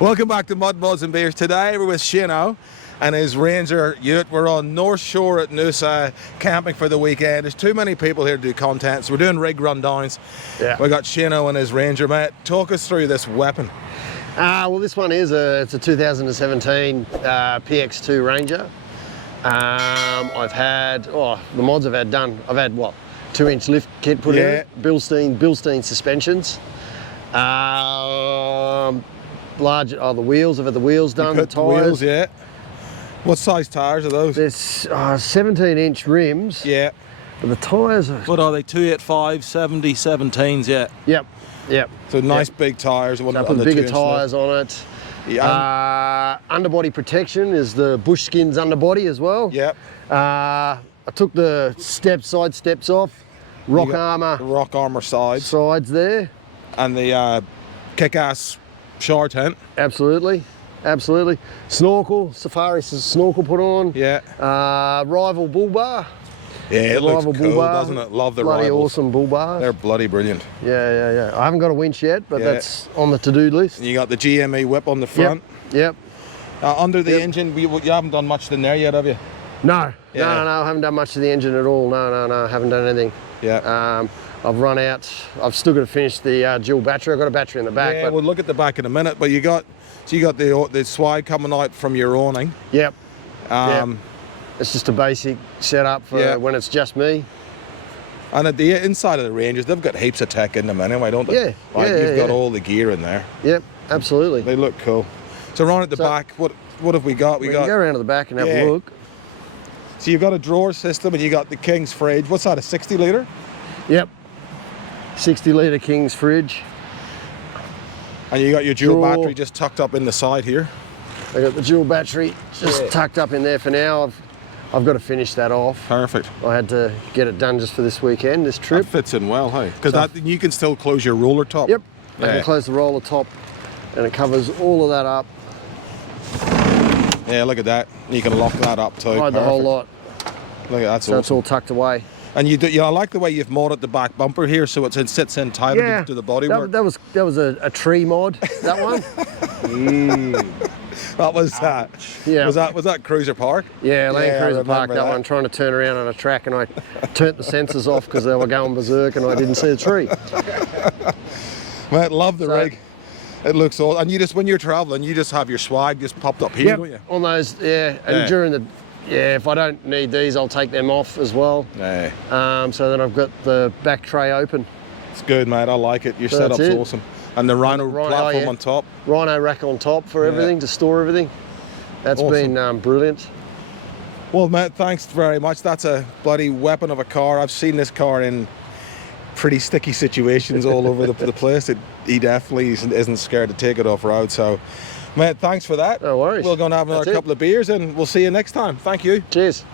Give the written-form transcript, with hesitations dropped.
Welcome back to Mud, Mods and Beers. Today we're with Shino and his Ranger ute. We're on North Shore at Noosa camping for the weekend. There's too many people here to do content, so we're doing rig rundowns. Yeah. We got Shino and his Ranger, mate. Talk us through this weapon. Well, this one is it's a 2017 PX2 Ranger. I've had the mods I've had done. I've had what, 2-inch lift kit put in it, Bilstein suspensions. Large the wheels. I've had the wheels done. The tyres. Wheels, yeah. What size tyres are those? There's 17-inch rims. Yeah. But the tyres are. What are they? 285, 70, 17s. Yeah. Yep. So nice big tyres. So I put bigger tyres on it. Yeah. Underbody protection is the bush skins underbody as well. Yep. I took the side steps off. Rock armour sides there. And the kick-ass shower tent. Absolutely. Snorkel, Safari's snorkel put on. Yeah. Rival Bullbar. Yeah, it looks cool, doesn't it? Love the bloody Rivals. Awesome Bullbar. They're bloody brilliant. Yeah. I haven't got a winch yet, but that's on the to-do list. And you got the GME whip on the front. Yep. Under the engine, you haven't done much in there yet, have you? No. No, I haven't done much to the engine at all. No, I haven't done anything. Yeah. I've run out. I've still got to finish the dual battery. I've got a battery in the back. Yeah, we'll look at the back in a minute. But you got the slide coming out from your awning. Yep. It's just a basic setup for when it's just me. And at the inside of the Rangers, they've got heaps of tech in them anyway, don't they? You've got all the gear in there. Yep, absolutely. They look cool. So around at the back, what have we got? We can go around to the back and have a look. So you've got a drawer system and you got the King's fridge. What's that, a 60 litre? Yep. 60 litre King's fridge. And you got your dual battery just tucked up in the side here. I got the dual battery just tucked up in there for now. I've got to finish that off. Perfect. I had to get it done just for this weekend, this trip. That fits in well, hey? Because you can still close your roller top. Yep. I can close the roller top and it covers all of that up. Yeah, look at that. You can lock that up too. Hide the whole lot. Look at that. So it's all tucked away. And I like the way you've modded the back bumper here, so it sits in tighter to the bodywork. That was a tree mod. That one. That was that. Yeah. Was that Cruiser Park? Yeah, Landcruiser Park. That one. Trying to turn around on a track, and I turned the sensors off because they were going berserk, and I didn't see a tree. Mate, love the rig. It looks awesome. And you just, when you're traveling, you just have your swag just popped up here, don't you? On those, and during the. Yeah, if I don't need these, I'll take them off as well. Yeah. So then I've got the back tray open. It's good, mate. I like it. Your setup's awesome. And the Rhino platform on top. Rhino rack on top for everything, to store everything. That's been brilliant. Well, mate, thanks very much. That's a bloody weapon of a car. I've seen this car in pretty sticky situations all over the place. He definitely isn't scared to take it off-road, so... Mate, thanks for that. No worries. We're going to have another couple of beers and we'll see you next time. Thank you. Cheers.